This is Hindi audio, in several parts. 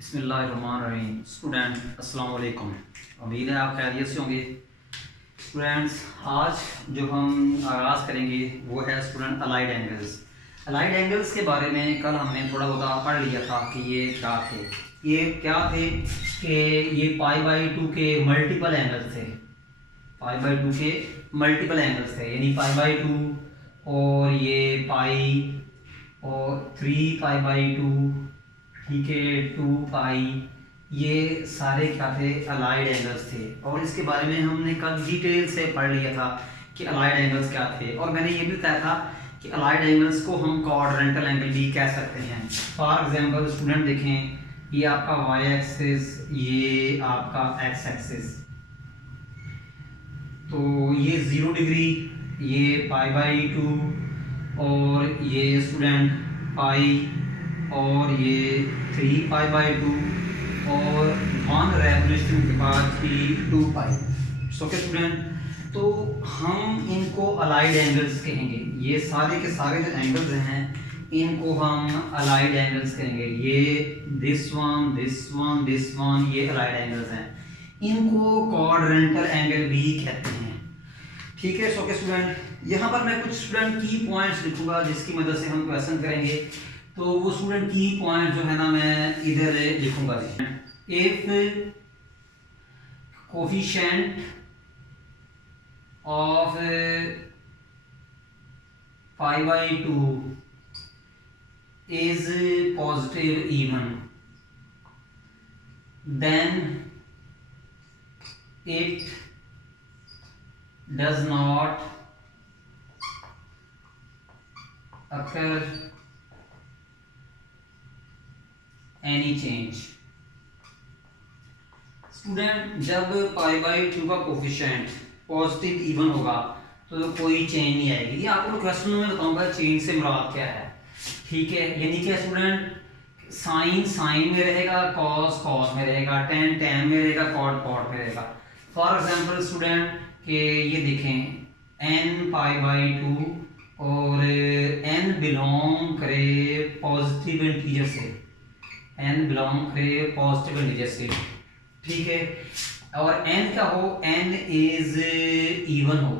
बिस्मिल्लाहिर्रहमानिर्रहीम। स्टूडेंट अस्सलाम वालेकुम। उम्मीद है आप खैरियत से होंगे। स्टूडेंट्स, आज जो हम आगाज़ करेंगे वो है student allied angles. Allied angles के बारे में कल हमने थोड़ा बहुत पढ़ लिया था कि ये क्या थे। ये क्या थे कि ये π/2 के मल्टीपल एंगल्स थे। π/2 के मल्टीपल एंगल्स थे, यानी π/2 और ये पाई और 3π/2, ठीक है, 2π, ये सारे क्या थे, अलाइड एंगल्स थे। और इसके बारे में हमने कल डिटेल से पढ़ लिया था कि अलाइड एंगल्स क्या थे। और मैंने ये भी बताया था कि अलाइड एंगल्स को हम क्वाड्रेंटल एंगल भी कह सकते हैं। फॉर एग्जांपल स्टूडेंट देखें, ये आपका वाई एक्सिस, ये आपका एक्स एक्सिस, तो ये 0 डिग्री, ये π/2 और ये स्टूडेंट पाई और ये 3π/2 और 1 रेवोल्यूशन के बाद ही 2π। ओके स्टूडेंट, तो हम इनको अलाइड एंगल्स कहेंगे। ये सारे के सारे जो एंगल्स हैं इनको हम अलाइड एंगल्स कहेंगे। ये this one, this one, this one, ये अलाइड एंगल्स हैं। इनको क्वाड्रेंटल एंगल भी कहते हैं। ठीक है। ओके स्टूडेंट, यहाँ पर मैं कुछ स्टूडेंट की पॉइंट्स लिखूंगा जिसकी मदद से हम क्वेश्चन करेंगे। तो वो स्टूडेंट की पॉइंट जो है ना मैं इधर लिखूंगा। If coefficient of π/2 is positive even, then it does not occur any change। Student, जब π/2 का कोफिशिएंट पॉजिटिव इवन होगा तो कोई चेंज नहीं आएगी। ये आपको क्वेश्चन में बताऊंगा चेंज से मुराद क्या है। ठीक है, यानी क्या स्टूडेंट, साइन साइन में रहेगा, कॉस कॉस में रहेगा, टेन टेन में रहेगा, कॉट कॉट में रहेगा। फॉर एग्जांपल स्टूडेंट कि ये देखें n π/2 और n बिलोंग करे पॉजिटिव इंटीजर से, n बिलोंग करे पॉजिटिव इंटीजर से। ठीक है, और n क्या हो, n इज इवन हो,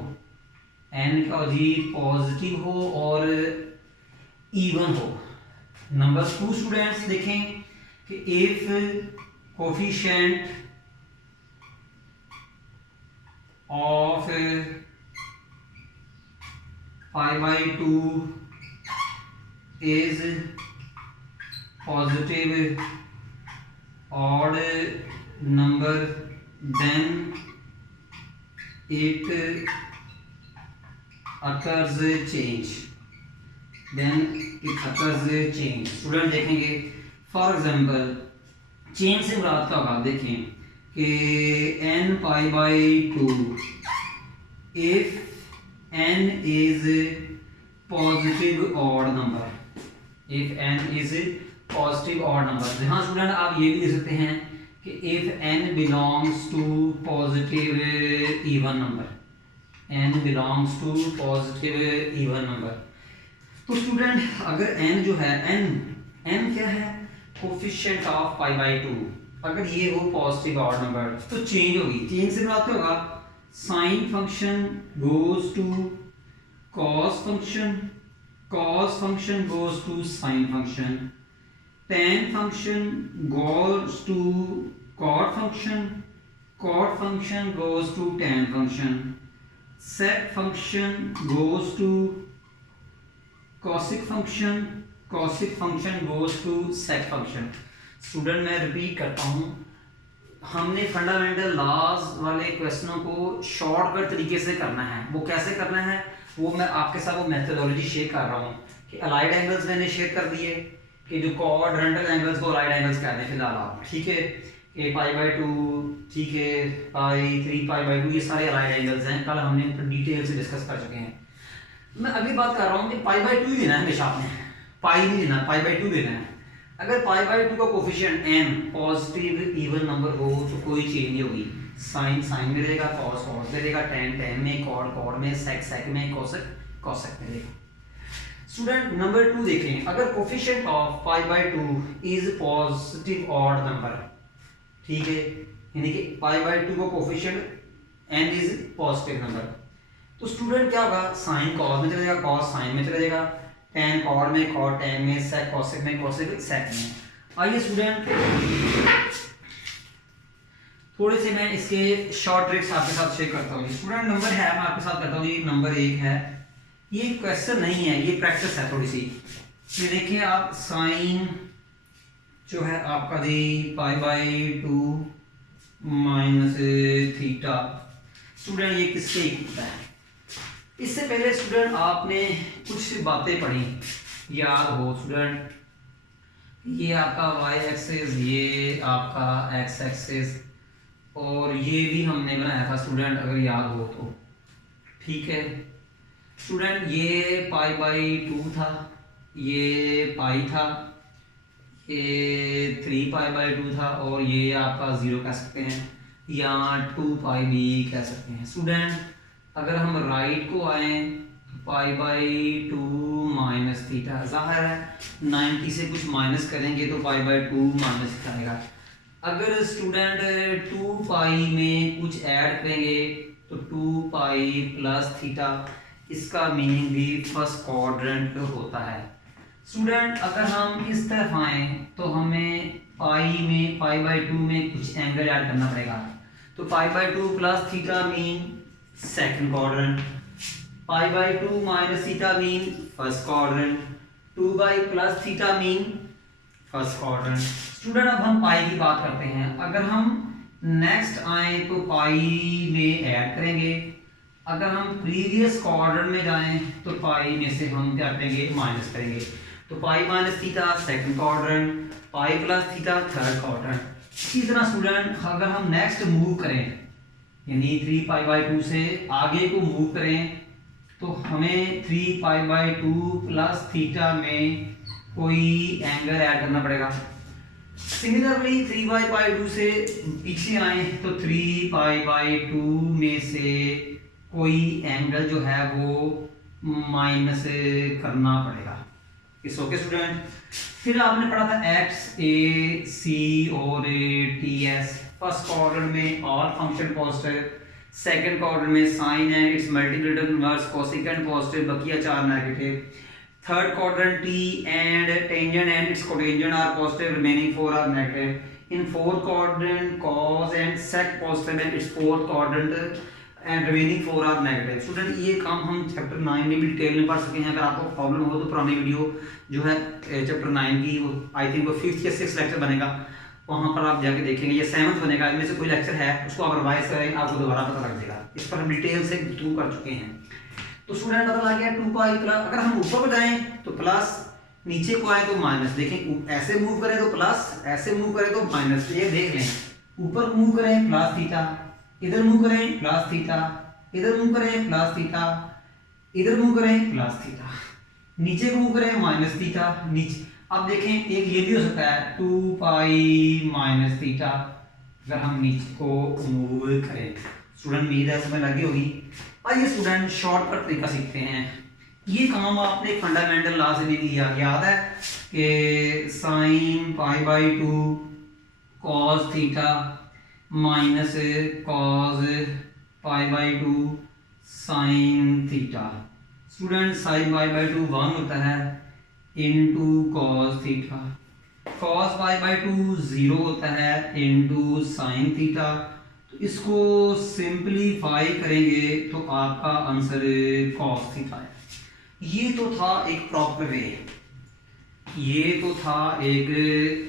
n क्या हो जी, पॉजिटिव हो और इवन हो। नंबर 2 स्टूडेंट्स देखें कि if coefficient of π/2 is positive odd number, then it occurs change, student देखेंगे फॉर एग्जांपल चेंज से मुराद क्या होगा। देखें कि n π/2 if n is positive odd number, if n is positive odd number। यहाँ स्टूडेंट आप ये भी लिख सकते हैं कि if n belongs to positive even number, n belongs to positive even number। तो स्टूडेंट अगर n जो है, n क्या है, कोफिशिएंट ऑफ π/2, अगर ये हो पॉजिटिव ऑड नंबर तो चेंज होगी। चेंज से बात क्या होगा, sine function goes to cos function, cos function goes to sine function, tan function goes to cot function, cot function goes to tan function, sec function goes to cosec function, cosec function goes to sec function. Student मैं रिपीट करता हूँ, हमने फंडामेंटल लॉज वाले क्वेश्चनों को शॉर्टकट तरीके से करना है। वो कैसे करना है वो मैं आपके साथ वो मेथोडोलॉजी शेयर कर रहा हूँ कि अलाइड एंगल्स मैंने शेयर कर दिए कि जो क्वाड्रेंटल एंगल्स को अलाइड एंगल्स कहते हैं फिलहाल आप। ठीक है, कि π/2, ठीक है, पाई 3π/2, ये सारे अलाइड एंगल्स हैं। कल हमने डिटेल से डिस्कस कर चुके हैं। मैं अभी बात कर रहा हूँ कि π/2 ही देना है हमेशा, आपने पाई नहीं देना, π/2 देना है। अगर π/2 का coefficient n positive even number हो तो कोई चेंज नहीं होगी। साइन साइन में रहेगा, कॉस कॉस में रहेगा, टेन टेन में, कॉट कॉट में, सेक सेक में, कोसेक कोसेक में रहेगा। स्टूडेंट नंबर 2 देखें, अगर coefficient of pi by two is positive odd number, ठीक है, यानी कि पाई बाई टू का coefficient and is positive number, तो स्टूडेंट क्या होगा, साइन कॉस में चला जाएगा, कॉस साइन में चला जाएगा, टेन कॉड में, कॉड टेन में, सेक कॉसेक में, कॉसेक सेक में। आइए स्टूडेंट थोड़े से मैं इसके शॉर्ट ट्रिक्स आपके साथ शेयर करता हूँ। स्टूडेंट नंबर है, मैं आपके साथ करता हूँ, ये नंबर 1 है, ये क्वेश्चन नहीं है, ये प्रैक्टिस है थोड़ी सी। ये देखिए आप, साइन जो है आपका the pi by two minus theta, student ये किसके इक्वल है? इससे पहले स्टूडेंट आपने कुछ बातें पढ़ी, याद हो स्टूडेंट, ये आपका y एक्सिस, ये आपका x एक्सिस, और ये भी हमने बनाया था स्टूडेंट, अगर याद हो तो, ठीक है स्टूडेंट, ये पाई बाई टू था, ये पाई था, ये 3 पाई बाई टू था, और ये आपका 0 कह सकते हैं, या 2 पाई भी कह सकते हैं। स्टूडेंट अगर हम राइट को आए तो पाई बाई टू माइनस थीटा, ज़ाहिर है 90 से कुछ माइनस करेंगे तो पाई बाई टू माइनस थीटा आएगा। अगर स्टूडेंट 2 पाई में कुछ ऐड करेंगे तो 2 पाई प्लस थीटा, इसका मीनिंग भी फर्स्ट क्वाड्रेंट होता है। स्टूडेंट अगर हम इस तरफ आए तो हमें पाई बाई टू में कुछ एंगल ऐड करना पड़ेगा, तो पाई by two plus theta mean second quadrant, pi by two minus theta mean first quadrant, 2 by plus theta mean first quadrant. Student अब हम पाई की बात करते हैं, अगर हम नेक्स्ट आए तो पाई में ऐड करेंगे, अगर हम प्रीवियस क्वाड्रेंट में जाएं तो पाई में से हम क्या करेंगे, माइनस करेंगे, तो pi minus theta second quadrant, pi plus theta third quadrant. इसी तरह स्टूडेंट अगर हम नेक्स्ट मूव करें, यानी 3 पाई बाई टू से आगे को मूव करें, तो हमें 3 pi by two plus theta में कोई एंगल ऐड करना पड़ेगा। सिमिलरली 3 पाई टू से पीछे आए तो 3 पाई बाई टू में से कोई एंगल जो है वो माइनस करना पड़ेगा। इस ओके स्टूडेंट। फिर आपने पढ़ा था एक्स ए सी और टी एस, फर्स्ट क्वाड्रेंट में all function positive, second quadrant में sine and its multiplicative inverse cosecant positive, बकिया 4 negative, third quadrant T and tangent and its cotangent are positive, remaining 4 are negative, in fourth quadrant cos and sec positive and its fourth quadrant and remaining 4 are negative. Student ये काम हम चैप्टर 9 में भी डिटेल में पढ़ सके हैं। अगर आपको प्रॉब्लम हो तो पुरानी वीडियो जो है चैप्टर 9 की, वो आई थिंक वो 5th या 6th लेक्चर बनेगा, वहाँ पर आप जाके देखेंगे, ये 7th बनेगा, इनमें से कोई लेक्चर है उसको आप रिवाइज करें, आपको दोबारा पता लग जाएगा। इस पर हम डिटेल से गुफ्तगू कर चुके हैं। तो स्टूडेंट पता लग गया 2 पाई प्लस, अगर हम ऊपर को जाएं तो प्लस, नीचे को आए तो माइनस। देखें ऐसे मूव करें तो प्लस, ऐसे मूव करें तो माइनस। ये देख लें, ऊपर मूव करें प्लस थीटा, इधर मूव करें प्लस थीटा, इधर मूव करें प्लस थीटा, इधर मूव करें प्लस थीटा, नीचे मूव करें माइनस थीटा, नीचे। अब देखें एक ये भी हो सकता है 2 पाई माइनस थीटा, अगर हम नीचे को मूव करें। स्टूडेंट उम्मीद है समझ लगी होगी। आइए स्टूडेंट शॉर्टकट तरीका सीखते हैं। ये काम आपने फंडामेंटल लॉ से भी किया, याद है कि sign pi by to cos theta minus cos pi by to sine theta. Student sine pi by to 1 होता है into cos theta, cos pi by to 0 होता है इनटू साइन थीटा। तो इसको सिंपलीफाई करेंगे तो आपका आंसर कॉस थीटा है। ये तो था एक प्रॉपर वे, ये तो था एक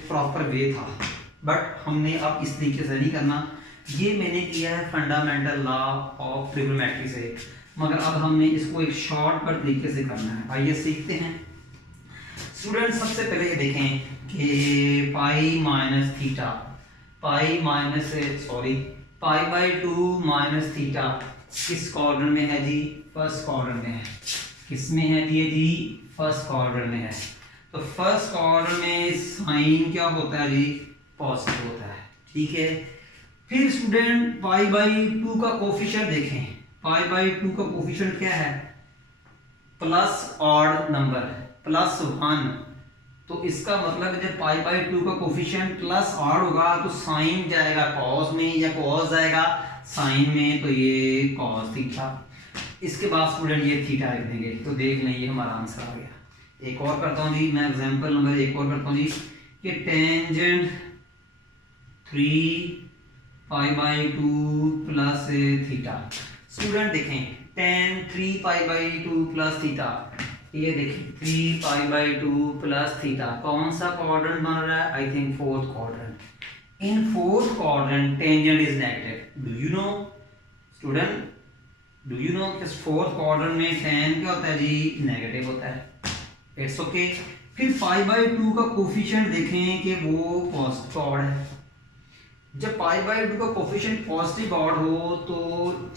प्रॉपर वे था, बट हमने अब इस तरीके से नहीं करना। ये मैंने किया है फंडामेंटल लॉ ऑफ ट्रिग्नोमेट्री से, मगर अब हमने इसको एक शॉर्टकट तरीके से करना है। आइए सीखते हैं। स्टूडेंट सबसे पहले ये देखें कि pi minus theta, pi by two minus theta किस क्वाड्रेंट में है जी? फर्स्ट क्वाड्रेंट में है। किस में है जी? फर्स्ट क्वाड्रेंट में है। तो फर्स्ट क्वाड्रेंट में साइन क्या होता है जी? पॉजिटिव होता है, ठीक है। फिर स्टूडेंट पाई बाई टू का कोफिशिएंट देखें, पाई बाई टू का कोफिशिएंट क्या है? प्लस ऑड नंबर +1, तो इसका मतलब जब π/2 का कोफिशिएंट प्लस ऑड होगा तो साइन जाएगा कॉस में या कॉस जाएगा साइन में, तो ये कॉस थीटा। इसके बाद स्टूडेंट ये थीटा लिख देंगे, तो देख लें ये हमारा आंसर आ गया। एक और करता हूँ जी, मैं एग्जांपल नंबर एक और करता हूँ जी कि टेंजेंट 3π/2 प्लस थीटा। स्टूडेंट देखें tan 3π/2 प्लस थीटा, ये देखिए 3π/2 प्लस थीटा, कौन सा क्वाड्रेंट बन रहा है? I think fourth quadrant. In fourth quadrant tangent is negative. Do you know student, do you know कि फोर्थ क्वाड्रेंट में tan क्या होता है जी? नेगेटिव होता है। It's okay. फिर π/2 का कोफिशिएंट देखें कि वो पॉजिटिव ऑड है। जब π/2 का कोफिशिएंट पॉजिटिव ऑड हो तो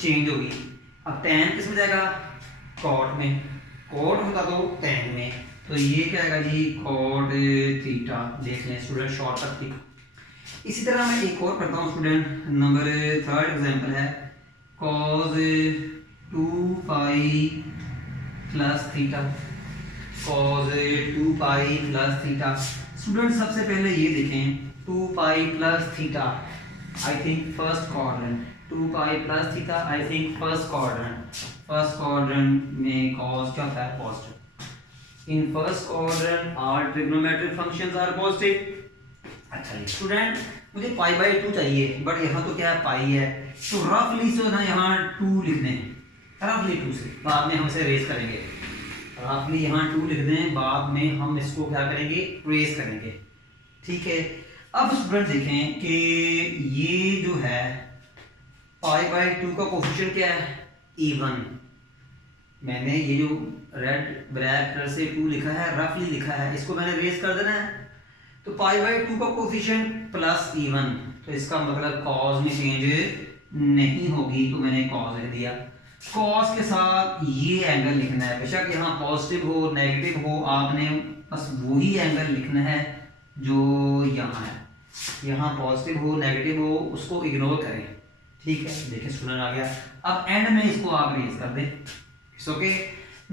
चेंज होगी। अब tan किस में जाएगा? कॉट में। कॉट होगा तो tan में, तो ये क्या आएगा जी? Cot theta. देख लें स्टूडेंट शॉर्टकट थी। इसी तरह मैं एक और करता हूँ स्टूडेंट, नंबर थर्ड एग्जांपल है cos 2π plus theta. cos 2π plus theta. Student सबसे पहले ये देखें 2π plus theta, I think first quadrant. 2π plus theta, I think first quadrant. First quadrant में cos क्या होता है? Positive. In first quadrant all trigonometric functions are positive. अच्छा जी स्टूडेंट, मुझे π/2 चाहिए, बट यहाँ तो क्या है? पाई है, तो रफली से ना यहाँ 2 लिख दें, रफली 2 से, बाद में हम इसे रेज करेंगे। रफली यहाँ 2 लिख दें, बाद में हम इसको क्या करेंगे? रेज करेंगे। ठीक है। अब स्टूडेंट देखें कि ये जो है π/2 का कोफिशिएंट क्या है? इवन। मैंने ये जो रेड ब्लैक कलर से 2 लिखा है, रफली लिखा है, इसको मैंने रेज कर देना है। तो π/2 का कोफिशिएंट प्लस इवन, तो इसका मतलब कॉस में चेंज नहीं होगी, तो मैंने कॉस लिख दिया। कॉस के साथ ये एंगल लिखना है, बेशक यहाँ पॉजिटिव हो नेगेटिव हो, आपने बस वही एंगल लिखना है जो यहाँ है। यहाँ पॉजिटिव हो नेगेटिव हो उसको इग्नोर करें। ठीक है, देखिए स्टूडेंट आ गया। अब एंड में इसको आप रेज कर दें। It's okay.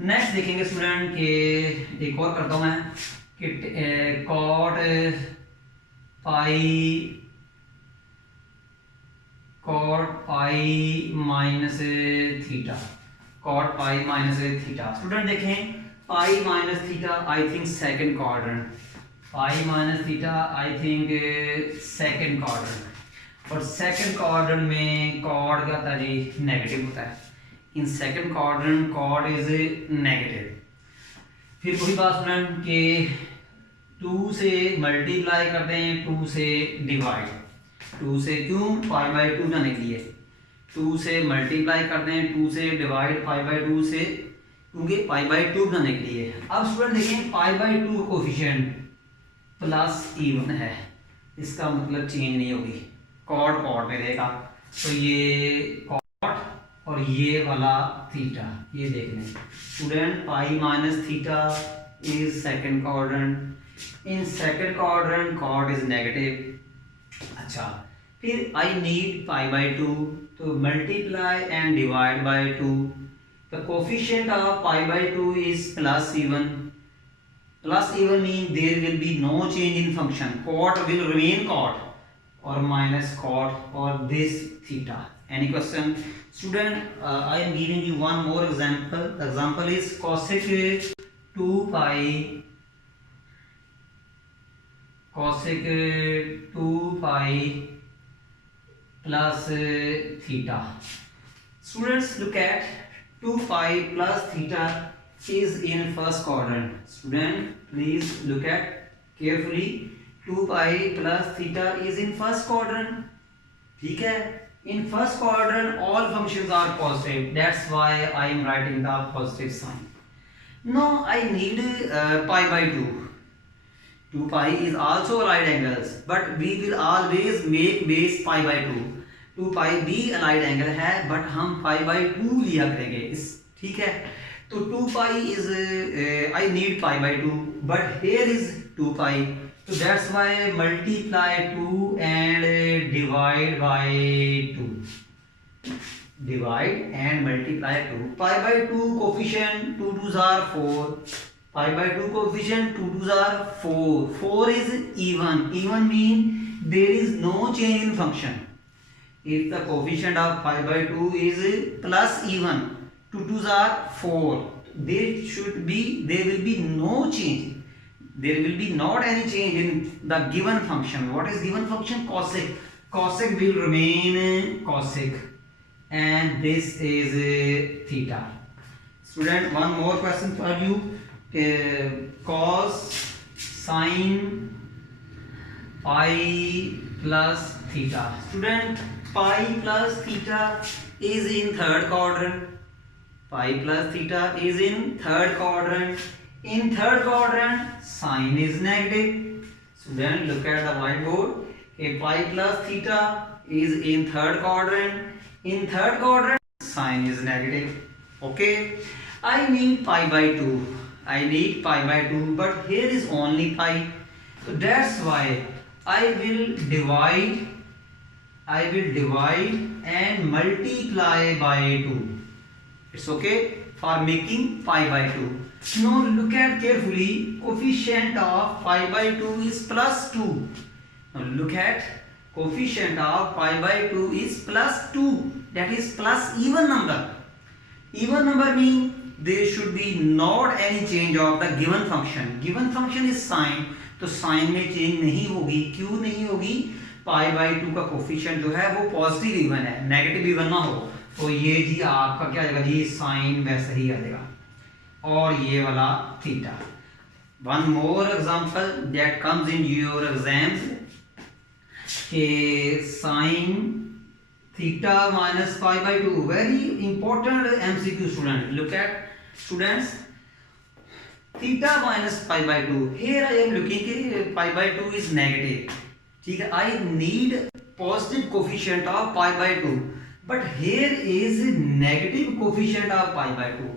नेक्स्ट देखेंगे स्टूडेंट के, एक और करता हूँ मैं कि cot π minus theta. cot π minus theta. Student देखें π minus theta, I think second quadrant. π minus theta, I think second quadrant. और सेकंड क्वाड्रेंट में cot क्या होता है जी? नेगेटिव होता है। In second quadrant cot is negative. फिर वही बात स्टूडेंट के 2 से मल्टीप्लाई कर दें, 2 से डिवाइड। 2 से क्यों? π/2 जाने के लिए। 2 से मल्टीप्लाई कर दें, 2 से डिवाइड π/2 से, क्योंकि π/2 जाने के लिए। अब स्टूडेंट देखें π/2 कोफिशिएंट प्लस इवन है, इसका मतलब चेंज नहीं होगी। कॉट कॉट में रहेगा, तो ये कॉट और ये वाला थीटा, ये देख लें student. π minus theta is second quadrant. In second quadrant cot is negative. अच्छा, फिर आई नीड π/2, तो multiply and divide by 2। The coefficient of π/2 is plus even. Plus even mean there will be no change in function, cot will remain cot और माइनस cot और this theta. Any question? Student, I am giving you one more example. The example is cosec 2π plus theta. Students, look at 2π plus theta is in first quadrant. Student, please look at carefully. 2π plus theta is in first quadrant. ठीक है? In first quadrant all functions are positive, that's why I am writing the positive sign. Now I need π/2. 2π is also right angles, but we will always make base π/2. 2π भी allied angle है, but हम π/2 लिया करेंगे इस, ठीक है? तो 2π is I need π/2, but here is 2π, so that's why multiply 2 and divide by 2. divide and multiply 2. Pi by 2 coefficient 2 2s are 4. Pi by 2 coefficient 2 2s are 4. 4 is even. Even mean there is no change in function. If the coefficient of pi by 2 is plus even, 2 2s are 4. There will be no change. There will be not any change in the given function. What is given function? Cosec. Cosec will remain cosec, and this is theta. Student, one more question for you. Cos sine pi plus theta. Student, pi plus theta is in third quadrant. Pi plus theta is in third quadrant. In third quadrant, sine is negative. Student, look at the whiteboard. Pi plus theta is in third quadrant. In third quadrant, sine is negative. Okay, I need pi by 2. I need pi by 2, but here is only pi. So that's why I will divide and multiply by 2. It's okay for making pi by 2. Now look at carefully. Coefficient of pi by 2 is plus 2. Now look at coefficient of pi by 2 is plus 2. That is plus even number. Even number means there should be not any change of the given function. Given function is sine, तो साइन में चेंज नहीं होगी. क्यों नहीं होगी? पाई बाई 2 का कोफिशिएंट जो है वो पॉजिटिव इवन है, नेगेटिव इवन ना हो. तो ये जी आपका क्या आ जाएगा जी, साइन वैसे ही आ जाएगा. और ये वाला theta. One more example that comes in your exams के sine theta minus pi by 2. Very important MCQ student. Look at students, theta minus pi by 2. Here I am looking at pi by 2 is negative. ठीक है, I need positive coefficient of pi by 2. But here is negative coefficient of pi by 2.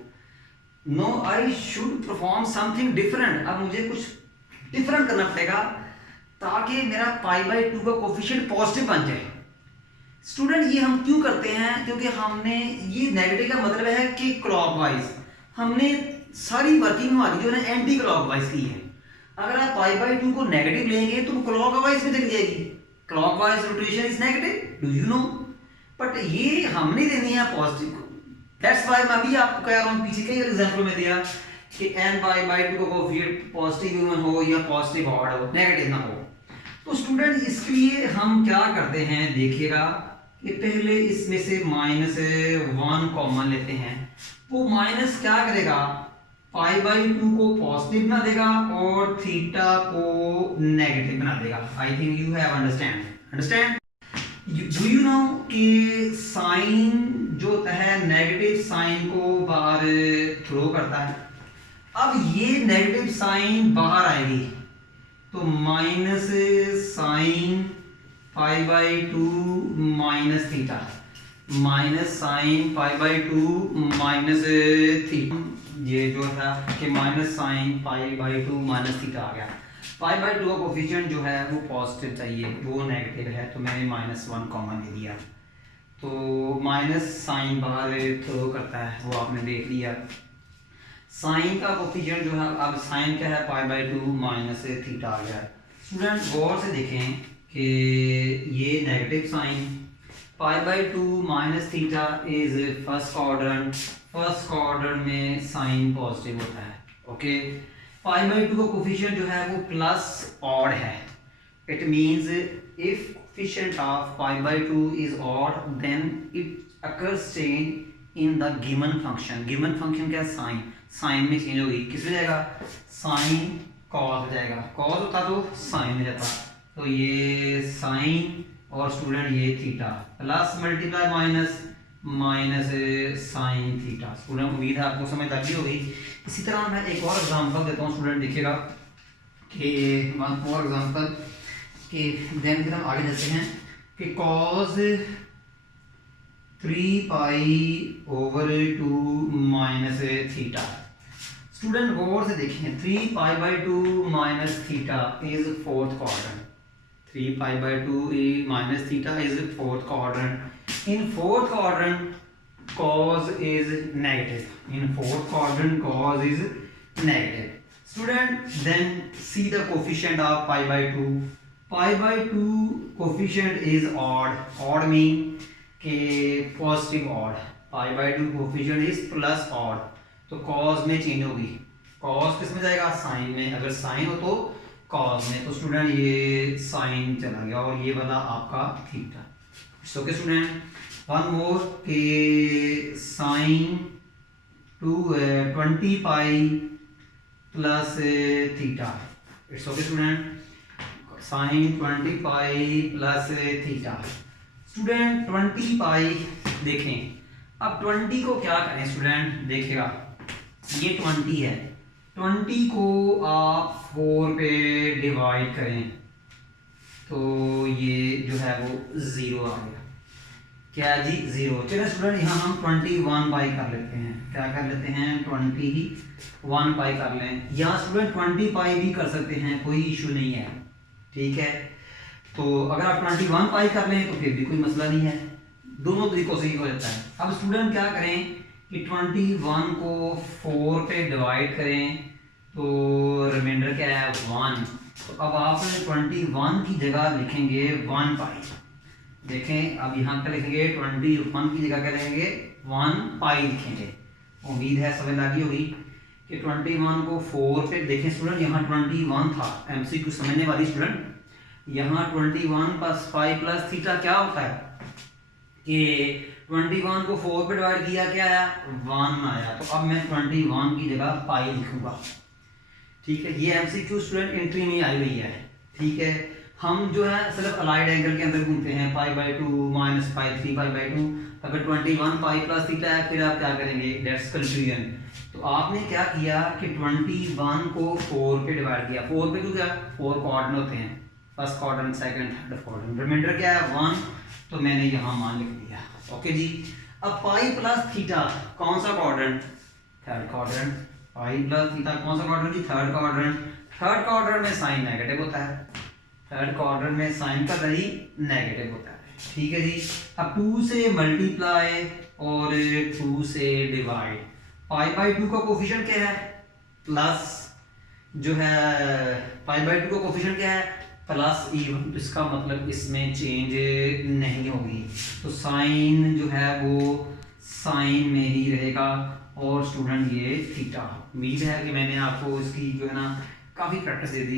No, I should perform something different. अब मुझे कुछ different करना पड़ेगा ताकि मेरा pi by 2 का coefficient positive बन जाए. स्टूडेंट, ये हम क्यों करते हैं? क्योंकि हमने ये नेगेटिव का मतलब है कि क्लॉकवाइज हमने सारी वर्किंग हमारी जो है एंटी क्लॉकवाइज की है. अगर आप पाई बाई 2 को नेगेटिव लेंगे तो क्लॉकवाइज में चली जाएगी. Clockwise rotation is negative, do you know? But ये हमने देनी है पॉजिटिव. दैट्स व्हाई मैं अभी आपको कह रहा हूँ, पीछे कई एग्जांपल में दिया कि n पाई बाई 2 को पॉजिटिव इवन हो या पॉजिटिव ऑड हो, नेगेटिव ना हो. तो स्टूडेंट, इसके लिए हम क्या करते हैं देखिएगा कि पहले इसमें से -1 कॉमन लेते हैं. वो माइनस क्या करेगा, पाई बाई 2 को पॉजिटिव बना देगा और थीटा को नेगेटिव बना देगा. I think you have understand. Do you know कि साइन जो है नेगेटिव साइन को बाहर थ्रो करता है. अब ये नेगेटिव साइन बाहर आएगी तो minus sine pi by 2 minus theta, minus sine pi by 2 minus theta. ये जो था कि minus sine pi by 2 minus theta आ गया. पाई बाई 2 का कोफिशिएंट जो है वो पॉजिटिव चाहिए, वो नेगेटिव है तो मैंने -1 कॉमन ले लिया. तो माइनस साइन बाहर थ्रो करता है, वो आपने देख लिया. साइन का कोफिशिएंट जो है, अब साइन क्या है, पाई बाई 2 माइनस थीटा आ गया. स्टूडेंट, गौर से देखें कि ये negative sign pi by 2 minus theta is first quadrant. First quadrant में साइन पॉजिटिव होता है. ओके, पाई बाई 2 का कोफिशिएंट जो है वो प्लस ऑड है. It means if coefficient of pi by 2 is odd then it occurs change in the given function. Given function क्या है, साइन. साइन में चेंज होगी, किस में जाएगा, साइन कॉस हो जाएगा. कॉस होता तो साइन में जाता. तो ये साइन और स्टूडेंट ये theta plus multiply minus sine theta. Student, उम्मीद है आपको समझ आ गई होगी. इसी तरह मैं एक और एग्जांपल देता हूँ. स्टूडेंट देखिएगा कि वन और एग्जांपल कि देन फिर हम आगे चलते हैं कि cos 3 pi over 2 minus theta. Student, गौर से देखें, 3 pi by 2 minus theta is fourth quadrant. 3 pi by 2 minus theta is fourth quadrant. In fourth quadrant, cos is negative. In fourth quadrant, cos is negative. Student, then see the coefficient of pi by 2. Pi by 2 coefficient is odd. Odd mean के positive odd. Pi by 2 coefficient is plus odd. तो cos में चेंज होगी. cos किस में जाएगा? sin में. अगर sin हो तो cos में. तो स्टूडेंट ये sin चला गया और ये वाला आपका theta. It's okay student. One more के sin 20 pi plus theta. It's okay student. sin 20 pi plus theta. Student 20 पाई देखें. अब 20 को क्या करें स्टूडेंट? देखिएगा ये 20 है. 20 को आप 4 पे डिवाइड करें तो ये जो है वो 0 आ गया. क्या जी? 0. चलिए स्टूडेंट यहाँ हम 21 पाई कर लेते हैं. क्या कर लेते हैं? 21 पाई कर लें. यहाँ स्टूडेंट 20 पाई भी कर सकते हैं, कोई इशू नहीं है. ठीक है. तो अगर आप 21 पाई कर लें तो फिर भी कोई मसला नहीं है. दोनों तरीकों से ही हो जाता है. अब स्टूडेंट क्या करें कि 21 को 4 पे डिवाइड करें तो रिमाइंडर क्या है? 1. तो अब आप 21 की जगह लिखेंगे 1 पाई. देखें अब यहाँ पे लिखेंगे 21 की जगह क्या लिखेंगे? 1 पाई लिखेंगे. उम्मीद है समझ लगी होगी कि 21 को 4 पे देखें स्टूडेंट. यहाँ 21 था. एमसीक्यू समझने वाली स्टूडेंट. यहाँ 21 प्लस 5 प्लस थीटा क्या होता है कि 21 को 4 पे डिवाइड किया, क्या आया? 1 आया. तो अब मैं 21 की जगह पाई लिखूंगा. ठीक है. ये एमसीक्यू स्टूडेंट एंट्री में आई हुई है. ठीक है. हम जो है सिर्फ अलाइड एंगल के अंदर घूमते हैं. पाई by 2 minus pi 3 pi by 2. अगर 21 पाई प्लस थीटा है फिर आप क्या करेंगे? That's confusion. तो आपने क्या किया कि 21 को 4 पे डिवाइड किया. 4 पे क्यों क्या? 4 क्वाड्रेंट होते हैं. First quadrant, second, third quadrant. Reminder क्या है? 1. तो मैंने यहाँ मान लिख दिया. ओके जी. अब पाई प्लस थीटा कौन सा quadrant? Third quadrant. Pi plus theta कौन सा क्वाड्रेंट जी? Third quadrant. थर्ड क्वाड्रेंट में साइन नेगेटिव होता है. थर्ड क्वाड्रेंट में साइन का वैल्यू नेगेटिव होता है. ठीक है जी. अब 2 से मल्टीप्लाई और 2 से डिवाइड. पाई बाई 2 का कोफिशिएंट क्या है? प्लस जो है पाई बाई 2 का कोफिशिएंट क्या है? Plus even. तो इसका मतलब इसमें चेंज नहीं होगी. तो साइन जो है वो साइन में ही रहेगा और स्टूडेंट ये थीटा. उम्मीद है कि मैंने आपको इसकी जो है ना काफ़ी प्रैक्टिस दे दी.